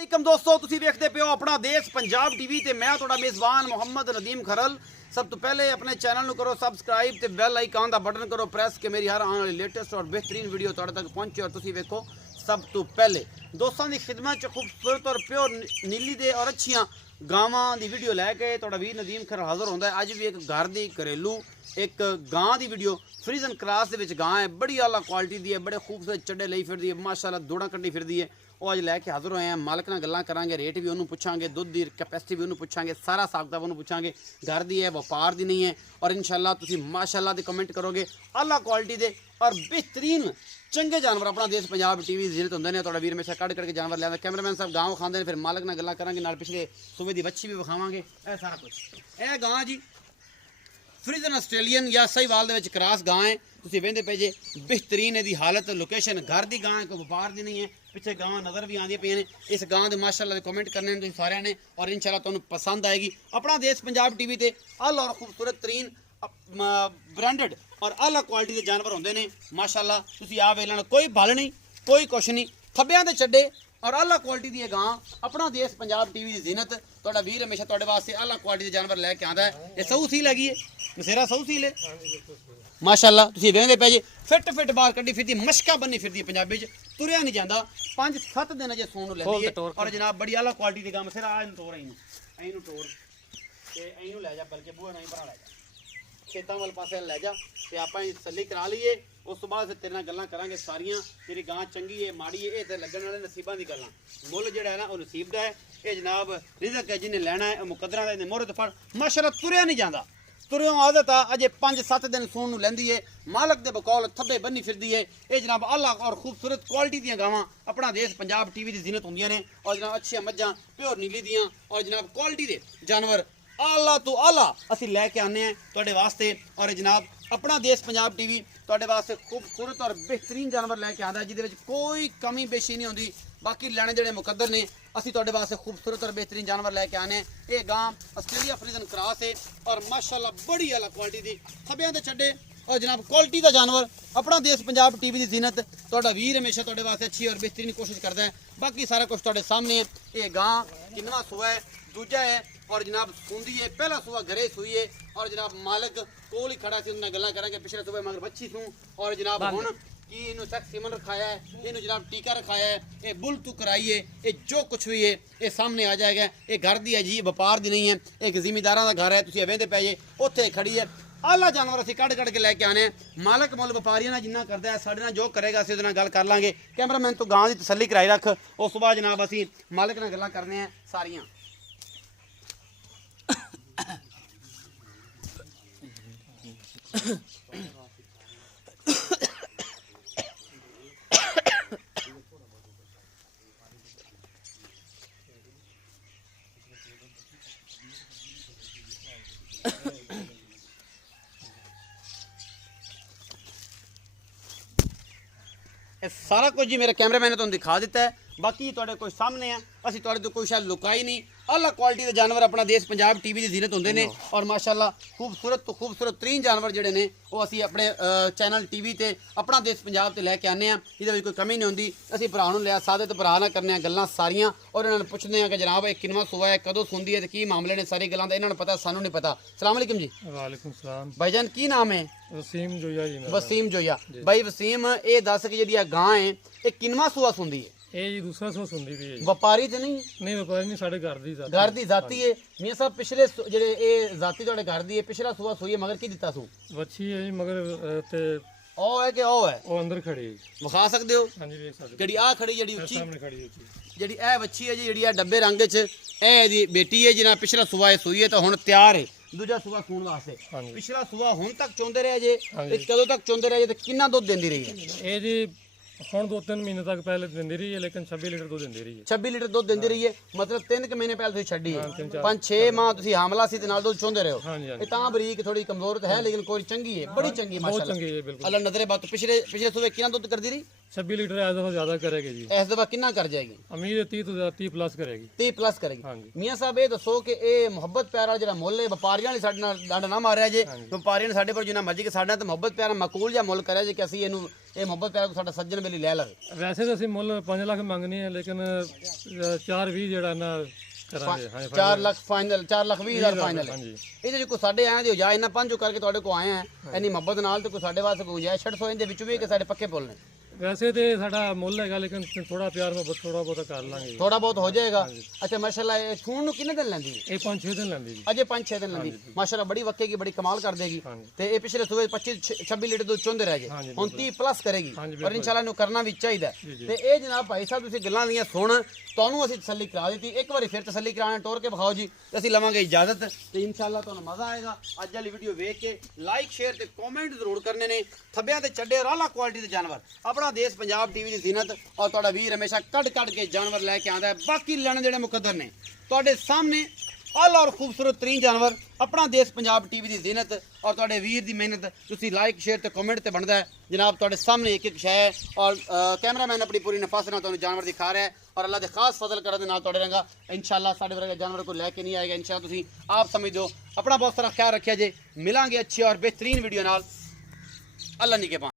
वालेकुम दोस्तों, तुसी देखते पे हो अपना देश पंजाब टीवी ते मैं तुहाडा मेज़बान मोहम्मद नदीम खरल। सब तो पहले अपने चैनल नूं करो सब्सक्राइब ते बैल आइकन दा बटन करो प्रेस कि मेरी हर आने वाली लेटेस्ट और बेहतरीन वीडियो तुहाडे तक पहुंचे और तुसी वेखो सब तो पहले। दोस्तों की खिदमत च खूबसूरत और प्योर नीली दे और अच्छियां गावां दी वीडियो लैके तुहाडा वीर नदीम खरल हाज़र होंदा है। अज भी एक घर दी घरेलू एक गां दी वीडियो फ्रीजन क्रास दे विच गां है, बड़ी आला क्वालिटी दी है, बड़े खूबसूरत चड्डे लई फिरदी है, माशाअल्लाह दौड़ा कड्डी फिरदी है। वो अज लैके हाज़र होए हैं, मालक नाल गल्लां करांगे, रेट भी उन्होंने पुछांगे, दुध की कैपेसिटी भी उन्होंने पुछांगे, सारा हिसाब किताब उन्होंने पुछांगे। घर दी है, व्यापार दी नहीं है और इंशाअल्लाह तुसी माशाअल्लाह दे कमेंट करोगे आला क्वालिटी दे और बेहतरीन चंगे जानवर। अपना देश पंजाब टीवी जिलत होंदे ने, तुहाडा वीर हमेशा कड़ के जानवर लिया। कैमरामैन साहब गांव खांदे ने, फिर मालक नाल गल्लां करांगे, नाल पिछले सूबे दी बच्ची भी विखावांगे। ए सारा कुछ ए गां जी फ्रीजन आस्ट्रेलियन या साहीवाल दे विच क्रास गां है। तुसी वेंदे पे जे बेहतरीन इहदी हालत, लोकेशन घर दी गां है, कोई व्यापार दी नहीं है। पिछे गां नज़र भी आंदी पे ने। इस गां दे माशाअल्लाह दे कमेंट करने तुसीं सारिआं ने और इंशाअल्लाह तुहानूं पसंद आएगी। अपना देश पंजाब टीवी ते आला और खूबसूरत तरीन ब्रांडेड और आला क्वालिटी के जानवर होंदे ने माशाअल्लाह। तुसीं आ वेख लैण, कोई भल नहीं, कोई कुछ नहीं, खब्बियां दे चड्डे और आला क्वालिटी दी गां। अपना देश पंजाब टीवी की जीनत, तुहाडा वीर हमेशा तुहाडे वास्ते आला क्वालिटी के जानवर लैके आंदा है। ये सऊ सील हैगी है, मसेरा सऊ सील है माशाअल्लाह। तुसीं वेखदे पे जे फिट बाहर कड्डी फिरदी, मशका बन्नी फिरदी, पंजाबी च तुरिया नहीं जांदा। 5-7 दिन अजे सूण नूं लैंदी है और जनाब बड़ी आला क्वालिटी दी गां। मसेरा आ तोड़ इनू तोड़ ते इनू लै जा, बल्कि बूहे नहीं भरा लै जा, खेतों वाले पासे लै जा ते आपां तसल्ली करा लईए। उस तो बाद फिर तेरे नाल गल्लां करांगे सारियां। तेरी गां चंगी है माड़ी है, ये तो लगन वाले नसीबां दी गल्लां। मुੱਲ जिहड़ा है ना वो नसीब दा है। ये जनाब रिज़क है, जिन्हें लैना है मुकद्दरां दा, मोहरे ते फड़ माशाअल्लाह तुरिया नहीं जांदा। तुरियों आदत आ, अजे 5-7 दिन सूण नूं लैंदी है। मालक दे बकौल थब्बे बन्नी फिरदी है। ये जनाब आला और खूबसूरत क्वालिटी दियां गावां अपना देश पंजाब टीवी दी जीनत होंदियां ने और जनाब अच्छियां मज्जां प्योर नीली दियां और जनाब क्वालिटी दे जानवर आला तो आला असीं लैके आने हैं तुहाडे वास्ते। और जनाब अपना देश पंजाब टीवी तुहाडे वास्ते खूबसूरत और बेहतरीन जानवर लैके आंदा, जिहदे विच कोई कमी बेशी नहीं होंदी। बाकी लैने जेहड़े मुकद्दर ने, असीं तुहाडे वास्ते खूबसूरत और बेहतरीन जानवर लैके आने हैं। ये गां आस्ट्रेलिया फ्रीजन क्रास है और माशाअल्लाह बड़ी आला क्वालिटी दी, खब्बियां दे चड्डे और जनाब क्वालिटी का जानवर। अपना देश पंजाब टीवी की जीनत, तुहाडा वीर हमेशा तुहाडे वास्ते अच्छी और बेहतरीन कोशिश करता है। बाकी सारा कुछ तुहाडे सामने है। ये गां किन्नवां सूआ है, दूजा है और जनाब सूंदी है। पहला सूआ घरे सूई है और जनाब मालक कोल ही खड़ा सी, उन्हें गल्लां करांगे। पिछले सूबे मगर बच्ची सूं और जनाब हुण कि इनू सेक्स सीमन रखाया है, इनू जनाब टीका रखाया है, ये बुल तू कराई है, ये जो कुछ भी है ये सामने आ जाएगा। ये घर दी है जी, व्यापार दी नहीं है। एक जिमीदारां दा घर है, तुसीं वेंदे पे जे उत्थे खड़ी है। आला जानवर असीं कढ़ के लैके आने हैं। मालक मुल व्यापारियों नाल जिन्ना करदा है, साडे नाल जो करेगा असीं उहदे नाल गल कर लांगे। कैमरामैन तू गां दी तसल्ली कराई रख। उस तो बाद जनाब असीं मालक नाल गल्लां करने हैं सारियां। सारा कुछ जी मेरे कैमरामैन ने तुहानूं दिखा दिता है। बाकी तुहाडे कोई सामने है, असीं तुहाडे तो कोई शायद लुकाई नहीं। आला क्वालिटी के जानवर अपना देश पंजाब टीवी की जीनत होंदे ने और माशाअल्लाह खूबसूरत तो खूबसूरत तरीन जानवर जिहड़े ने वो असीं अपने चैनल टीवी ते अपना देश पंजाब ते लैके आने हैं। इहदे विच कोई कमी नहीं होंदी। असीं भरा नूं लिया सादे ते भरा नाल करने गल्लां सारियां और इन्हां नूं पुछदे कि जनाब ये किन्नवां सूआ है, कदों सूंदी है ते की मामले ने, सारी गल्लां दा इन्हां नूं पता, सानूं नहीं पता। अस्सलाम वालेकुम जी। वालेकुम सलाम। भाईजान की नाम है? वसीम जोया जी। वसीम जोया। भाई वसीम ये दस कि जिहड़ी गां है ये किन्नवां सूआ सूंदी है? ਇਹ ਜੀ ਦੂਸਰਾ ਸੋ ਸੁੰਦੀ ਵੀ ਹੈ ਜੀ। ਵਪਾਰੀ ਤੇ ਨਹੀਂ? ਨਹੀਂ ਵਪਾਰੀ ਨਹੀਂ, ਸਾਡੇ ਘਰ ਦੀ ਜ਼ਾਤੀ। ਘਰ ਦੀ ਜ਼ਾਤੀ ਹੈ। ਮੀਆਂ ਸਾਹਿਬ ਪਿਛਲੇ ਜਿਹੜੇ ਇਹ ਜ਼ਾਤੀ ਤੁਹਾਡੇ ਘਰ ਦੀ ਹੈ, ਪਿਛਲਾ ਸੂਆ ਸੂਈ ਹੈ, ਮਗਰ ਕੀ ਦਿੱਤਾ ਸੂ? ਵੱਛੀ ਹੈ ਜੀ ਮਗਰ ਤੇ ਉਹ ਹੈ ਕਿ ਉਹ ਹੈ? ਉਹ ਅੰਦਰ ਖੜੀ ਹੈ ਜੀ। ਵਿਖਾ ਸਕਦੇ ਹੋ? ਹਾਂਜੀ ਵੇਖ ਸਕਦੇ। ਜਿਹੜੀ ਆ ਖੜੀ ਜਿਹੜੀ ਉੱਚੀ ਸਾਹਮਣੇ ਖੜੀ ਉੱਚੀ, ਜਿਹੜੀ ਇਹ ਵੱਛੀ ਹੈ ਜੀ, ਜਿਹੜੀ ਆ ਡੱਬੇ ਰੰਗ 'ਚ ਇਹ ਇਹਦੀ ਬੇਟੀ ਹੈ ਜਿਹਨਾਂ ਪਿਛਲਾ ਸੂਆ ਸੂਈ ਹੈ ਤਾਂ ਹੁਣ ਤਿਆਰ ਹੈ ਦੂਜਾ ਸੂਆ ਸੂਣ ਵਾਸਤੇ। ਪਿਛਲਾ ਸੂਆ ਹੁਣ ਤੱਕ ਚੋਂਦੇ ਰਹੇ ਜੇ, ਇਹ ਕਦੋਂ ਤੱਕ ਚੋਂਦੇ ਰਹੇ ਜੇ ਤੇ ਕਿੰਨਾ ਦੁੱਧ ਦਿੰਦੀ ਰਹੀ ਹੈ? ਇਹ ਜੀ ਹੁਣ 2-3 ਮਹੀਨੇ ਤੱਕ ਪਹਿਲੇ ਦਿੰਦੀ ਰਹੀ ਹੈ, ਲੇਕਿਨ 26 ਲੀਟਰ ਦੁੱਧ ਦਿੰਦੀ ਰਹੀ ਹੈ। 26 ਲੀਟਰ ਦੁੱਧ ਦਿੰਦੀ ਰਹੀ ਹੈ, ਮਤਲਬ 3 ਮਹੀਨੇ ਪਹਿਲਾਂ ਤੁਸੀਂ ਛੱਡੀ ਹੈ। 5-6 ਮਾਹ ਤੁਸੀਂ ਹਾਮਲਾ ਸੀ ਤੇ ਨਾਲ ਦੁੱਧ ਚੋਂਦੇ ਰਹੇ ਹੋ। ਇਹ ਤਾਂ ਬਰੀਕ ਥੋੜੀ ਕਮਜ਼ੋਰ ਹੈ ਲੇਕਿਨ ਕੋਈ ਚੰਗੀ ਹੈ, ਬੜੀ ਚੰਗੀ ਮਾਸ਼ਾਅੱਲਾ। ਚੰਗੀ ਹੈ ਬਿਲਕੁਲ। ਅੱਲਾ ਨਜ਼ਰੇ ਬਾਤ ਪਿਛਲੇ ਸੂਬੇ ਕਿੰਨਾ ਦੁੱਧ ਕਰਦੀ ਰਹੀ? 26 ਲੀਟਰ ਇਸ ਦਫਾ ਜ਼ਿਆਦਾ ਕਰੇਗੀ ਜੀ। ਇਸ ਦਫਾ ਕਿੰਨਾ ਕਰ ਜਾਏਗੀ? ਉਮੀਦ ਹੈ 30 ਪਲੱਸ ਕਰੇਗੀ। 30 ਪਲੱਸ ਕਰੇਗੀ। ਮੀਆਂ ਸਾਹਿਬ ਇਹ ਦੱਸੋ ਕਿ ਇਹ ਮੁਹੱਬਤ ਪਿਆਰਾ ਜਿਹੜਾ ਮੁੱਲ ਹੈ ਵਪਾਰੀਆਂ ਵਾਲੀ ਸਾਡੇ ਨਾਲ ਡੰਡ ਨਾ ਮਾਰਿਆ ਜੇ। ਵਪਾਰੀਆਂ ਨੇ ਸਾਡੇ ਪਰ ਜਿੰਨਾ ਮਰਜ਼ੀ ਕਿ ਸਾਡੇ ਨਾਲ ਤਾਂ ਮੁਹੱਬਤ ਪਿਆਰਾ ਮਕੂਲ ਜਾਂ ਮੁੱਲ ਕਰਿਆ ਜੇ ਕਿ ਅਸੀਂ ਇਹਨੂੰ ਇਹ ਮੁਹੱਬਤ ਪਿਆਰ ਕੋ ਸਾਡਾ ਸੱਜਣ ਬੇਲੀ ਲੈ ਲਵੇ। ਵੈਸੇ ਤਾਂ ਅਸੀਂ ਮੁੱਲ 5 ਲੱਖ ਮੰਗਨੇ ਆ ਲੇਕਿਨ 4.20 ਜਿਹੜਾ ਨਾ ਕਰਾਂਗੇ। 4 ਲੱਖ ਫਾਈਨਲ, 4 ਲੱਖ 20,000 ਫਾਈਨਲ। ਇਹਦੇ ਚ ਕੋਈ ਸਾਡੇ ਆਏ ਦੀ ਜਾ ਇਹਨਾਂ 5 ਕਰਕੇ ਤੁਹਾਡੇ ਕੋ ਆਏ ਆ ਇੰਨੀ ਮੁਹੱਬਤ ਨਾਲ, ਤੇ ਕੋਈ ਸਾਡੇ ਵਾਸਤੇ ਕੋਈ ਗੁੰਜਾਇਸ਼ 600 ਇਹਦੇ ਵਿੱਚ ਵੀ ਕਿ ਸਾਡੇ ਪੱਕੇ ਪੁੱਲ ਨੇ। ਵੈਸੇ ਤੇ ਸਾਡਾ ਮੁੱਲ ਹੈਗਾ ਲੇਕਿਨ ਥੋੜਾ ਪਿਆਰ ਮੈਂ ਥੋੜਾ ਬਹੁਤਾ ਕਰ ਲਾਂਗੇ, ਥੋੜਾ ਬਹੁਤ ਹੋ ਜਾਏਗਾ। ਅੱਛਾ ਮਾਸ਼ਾਅੱਲਾ ਇਹ ਸੂਣ ਨੂੰ ਕਿੰਨੇ ਦਿਨ ਲੈਂਦੀ ਹੈ? ਇਹ 5-6 ਦਿਨ ਲੈਂਦੀ ਜੀ, ਅਜੇ 5-6 ਦਿਨ ਲੈਂਦੀ। ਮਾਸ਼ਾਅੱਲਾ ਬੜੀ ਵਕੇਗੀ, ਬੜੀ ਕਮਾਲ ਕਰ ਦੇਗੀ। ਤੇ ਇਹ ਪਿਛਲੇ ਸੂਬੇ 25-26 ਲੀਟਰ ਦੁੱਧ ਚੋਂਦੇ ਰਹਿ ਗਏ, ਹੁਣ 30 ਪਲੱਸ ਕਰੇਗੀ, ਪਰ ਇਨਸ਼ਾਅੱਲਾ ਇਹਨੂੰ ਕਰਨਾ ਵੀ ਚਾਹੀਦਾ। ਤੇ ਇਹ ਜਨਾਬ ਭਾਈ ਸਾਹਿਬ ਤੁਸੀਂ ਗੱਲਾਂ ਦੀਆਂ ਸੁਣ, ਤੁਹਾਨੂੰ ਅਸੀਂ ਤਸੱਲੀ ਕਰਾ ਦਿੱਤੀ, ਇੱਕ ਵਾਰੀ ਫਿਰ ਤਸੱਲੀ ਕਰਾਣਾ ਟੋਰ ਕੇ ਵਿਖਾਓ ਜੀ, ਤੇ ਅਸੀਂ ਲਵਾਂਗੇ ਇਜਾਜ਼ਤ। ਤੇ ਇਨਸ਼ਾਅੱਲਾ ਤੁਹਾਨੂੰ ਮਜ਼ਾ ਆਏਗਾ। ਅੱਜ ਵਾਲੀ ਵੀਡੀਓ ਵੇਖ ਕੇ ਲਾਈਕ ਸ਼ੇਅਰ ਤੇ ਕਮੈਂਟ ਜ਼ਰੂਰ ਕਰਨੇ ਨੇ। ਥੱਬਿਆਂ ਤੇ ਚੱਡੇ ਰਾਲਾ ਕੁਆਲਿਟੀ ਦੇ ਜਾਨਵਰ, ਆਪਣਾ ਦੇਸ਼ ਪੰਜਾਬ ਟੀਵੀ ਦੀ ਜ਼ੀਨਤ, ਔਰ ਤੁਹਾਡਾ ਵੀਰ ਹਮੇਸ਼ਾ ਕੱਢ ਕੇ ਜਾਨਵਰ ਲੈ ਕੇ ਆਉਂਦਾ ਹੈ। ਬਾਕੀ ਲੈਣ ਜਿਹੜੇ ਮੁਕੱਦਰ ਨੇ ਤੁਹਾਡੇ ਸਾਹਮਣੇ ਆਲਾ ਔਰ ਖੂਬਸੂਰਤ ਤਰੀਨ ਜਾਨਵਰ, ਆਪਣਾ ਦੇਸ਼ ਪੰਜਾਬ ਟੀਵੀ ਦੀ ਜ਼ੀਨਤ ਔਰ ਤੁਹਾਡੇ ਵੀਰ ਦੀ ਮਿਹਨਤ। ਤੁਸੀਂ ਲਾਈਕ ਸ਼ੇਅਰ ਤੇ ਕਮੈਂਟ ਤੇ ਬਣਦਾ ਹੈ ਜਨਾਬ, ਤੁਹਾਡੇ ਸਾਹਮਣੇ ਇੱਕ ਸ਼ੈ ਹੈ, ਔਰ ਕੈਮਰਾਮੈਨ ਆਪਣੀ ਪੂਰੀ ਨਫਾਸ ਨਾਲ ਤੁਹਾਨੂੰ ਜਾਨਵਰ ਦਿਖਾ ਰਿਹਾ ਹੈ, ਔਰ ਅੱਲਾਹ ਦੇ ਖਾਸ ਫਜ਼ਲ ਕਰਨ ਦੇ ਨਾਲ ਤੁਹਾਡੇ ਰੰਗਾ ਇਨਸ਼ਾਅੱਲਾ ਸਾਡੇ ਵਰਗੇ ਜਾਨਵਰ ਕੋਈ ਲੈ ਕੇ ਨਹੀਂ ਆਏਗਾ। ਇਨਸ਼ਾਅੱਲਾ ਤੁਸੀਂ ਆਪ ਸਮਝ ਦਿਓ। ਆਪਣਾ ਬਹੁਤ ਸਾਰਾ ਖਿਆਲ ਰੱਖਿਆ ਜੇ, ਮਿਲਾਂਗੇ ਅੱਛੀ ਔਰ ਬਿਹਤਰੀਨ ਵੀਡੀਓ ਨਾਲ। ਅੱਲਾ ਨਿਗਹਿਬਾਨ।